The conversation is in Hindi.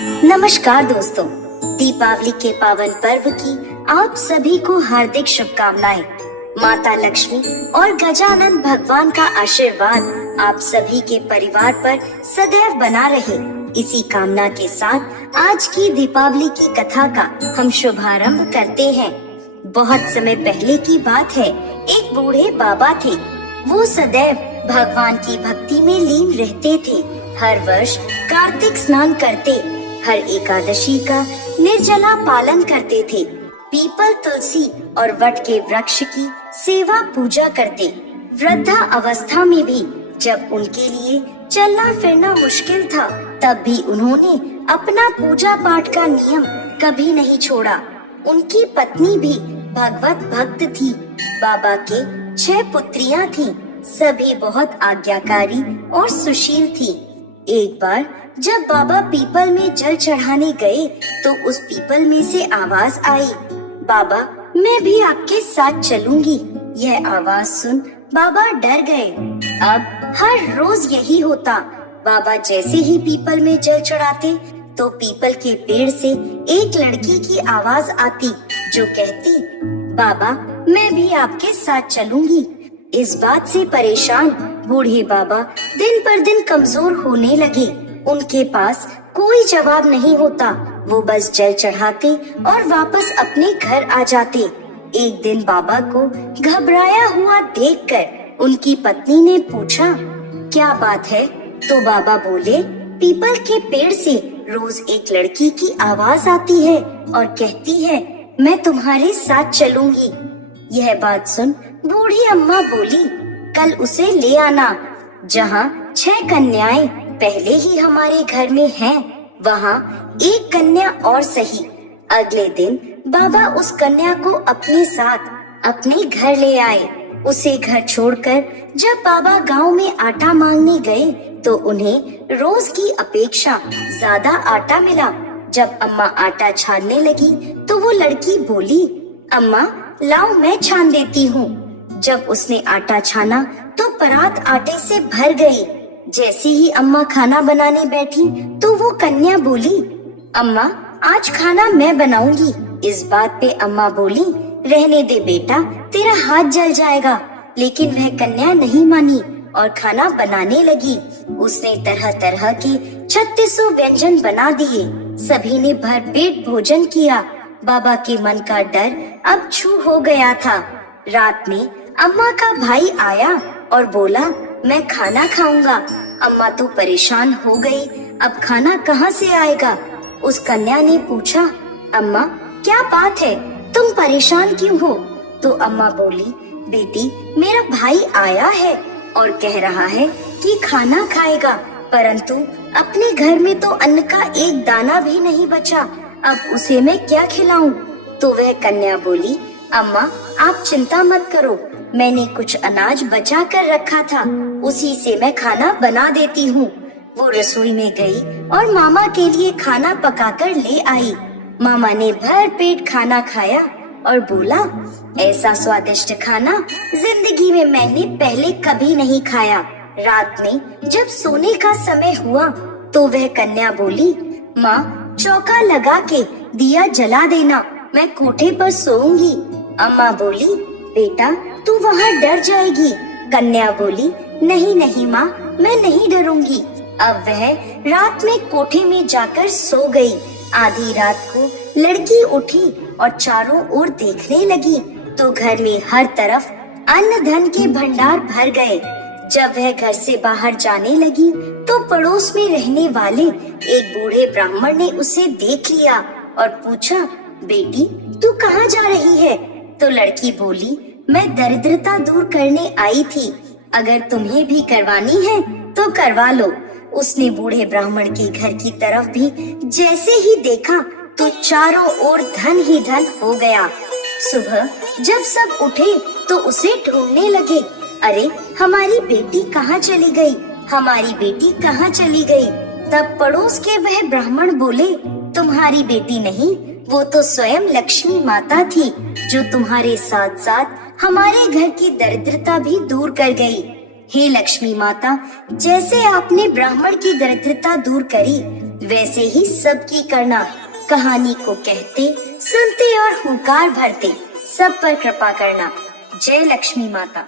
नमस्कार दोस्तों, दीपावली के पावन पर्व की आप सभी को हार्दिक शुभकामनाएं। माता लक्ष्मी और गजानन भगवान का आशीर्वाद आप सभी के परिवार पर सदैव बना रहे, इसी कामना के साथ आज की दीपावली की कथा का हम शुभारंभ करते हैं। बहुत समय पहले की बात है, एक बूढ़े बाबा थे। वो सदैव भगवान की भक्ति में लीन रहते थे। हर वर्ष कार्तिक स्नान करते, हर एकादशी का निर्जला पालन करते थे। पीपल, तुलसी और वट के वृक्ष की सेवा पूजा करते। वृद्धा अवस्था में भी जब उनके लिए चलना फिरना मुश्किल था, तब भी उन्होंने अपना पूजा पाठ का नियम कभी नहीं छोड़ा। उनकी पत्नी भी भगवत भक्त थी। बाबा के 6 पुत्रियां थीं, सभी बहुत आज्ञाकारी और सुशील थी। एक बार जब बाबा पीपल में जल चढ़ाने गए तो उस पीपल में से आवाज आई, बाबा मैं भी आपके साथ चलूंगी। यह आवाज सुन बाबा डर गए। अब हर रोज यही होता। बाबा जैसे ही पीपल में जल चढ़ाते तो पीपल के पेड़ से एक लड़की की आवाज आती जो कहती, बाबा मैं भी आपके साथ चलूंगी। इस बात से परेशान बूढ़े बाबा दिन पर दिन कमजोर होने लगे। उनके पास कोई जवाब नहीं होता। वो बस जल चढ़ाते और वापस अपने घर आ जाते। एक दिन बाबा को घबराया हुआ देखकर उनकी पत्नी ने पूछा, क्या बात है? तो बाबा बोले, पीपल के पेड़ से रोज एक लड़की की आवाज आती है और कहती है मैं तुम्हारे साथ चलूंगी। यह बात सुन बूढ़ी अम्मा बोली, कल उसे ले आना। जहाँ 6 कन्याएं पहले ही हमारे घर में हैं, वहाँ एक कन्या और सही। अगले दिन बाबा उस कन्या को अपने साथ अपने घर ले आए। उसे घर छोड़कर जब बाबा गांव में आटा मांगने गए तो उन्हें रोज की अपेक्षा ज्यादा आटा मिला। जब अम्मा आटा छानने लगी तो वो लड़की बोली, अम्मा लाओ मैं छान देती हूँ। जब उसने आटा छाना तो परात आटे से भर गई। जैसे ही अम्मा खाना बनाने बैठी तो वो कन्या बोली, अम्मा आज खाना मैं बनाऊंगी। इस बात पे अम्मा बोली, रहने दे बेटा, तेरा हाथ जल जाएगा। लेकिन वह कन्या नहीं मानी और खाना बनाने लगी। उसने तरह तरह के 3600 व्यंजन बना दिए। सभी ने भरपेट भोजन किया। बाबा के मन का डर अब छू हो गया था। रात में अम्मा का भाई आया और बोला, मैं खाना खाऊंगा। अम्मा तो परेशान हो गई, अब खाना कहाँ से आएगा? उस कन्या ने पूछा, अम्मा क्या बात है, तुम परेशान क्यों हो? तो अम्मा बोली, बेटी मेरा भाई आया है और कह रहा है कि खाना खाएगा, परंतु अपने घर में तो अन्न का एक दाना भी नहीं बचा। अब उसे मैं क्या खिलाऊं? तो वह कन्या बोली, अम्मा आप चिंता मत करो, मैंने कुछ अनाज बचा कर रखा था, उसी से मैं खाना बना देती हूँ। वो रसोई में गई और मामा के लिए खाना पकाकर ले आई। मामा ने भर पेट खाना खाया और बोला, ऐसा स्वादिष्ट खाना जिंदगी में मैंने पहले कभी नहीं खाया। रात में जब सोने का समय हुआ तो वह कन्या बोली, माँ चौका लगा के दिया जला देना, मैं कोठे पर सोऊंगी। अम्मा बोली, बेटा तू वहाँ डर जाएगी। कन्या बोली, नहीं नहीं माँ, मैं नहीं डरूंगी। अब वह रात में कोठे में जाकर सो गई। आधी रात को लड़की उठी और चारों ओर देखने लगी तो घर में हर तरफ अन्न धन के भंडार भर गए। जब वह घर से बाहर जाने लगी तो पड़ोस में रहने वाले एक बूढ़े ब्राह्मण ने उसे देख लिया और पूछा, बेटी तू कहाँ जा रही है? तो लड़की बोली, मैं दरिद्रता दूर करने आई थी, अगर तुम्हें भी करवानी है तो करवा लो। उसने बूढ़े ब्राह्मण के घर की तरफ भी जैसे ही देखा तो चारों ओर धन ही धन हो गया। सुबह जब सब उठे तो उसे ढूंढने लगे, अरे हमारी बेटी कहाँ चली गई, हमारी बेटी कहाँ चली गई? तब पड़ोस के वह ब्राह्मण बोले, तुम्हारी बेटी नहीं, वो तो स्वयं लक्ष्मी माता थी जो तुम्हारे साथ साथ हमारे घर की दरिद्रता भी दूर कर गई। हे लक्ष्मी माता, जैसे आपने ब्राह्मण की दरिद्रता दूर करी, वैसे ही सबकी करना। कहानी को कहते, सुनते और हुंकार भरते सब पर कृपा करना। जय लक्ष्मी माता।